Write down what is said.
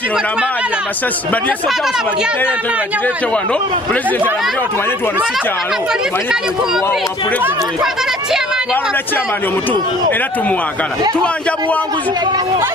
kino namaanyi amasasi badiyese takusi bagirete wano pulezidenti alamulira tumanye nti wano si kyalo tumanye wa pulezidenti twalonda chairman omutuufu era tumwagala tubanja buwanguzi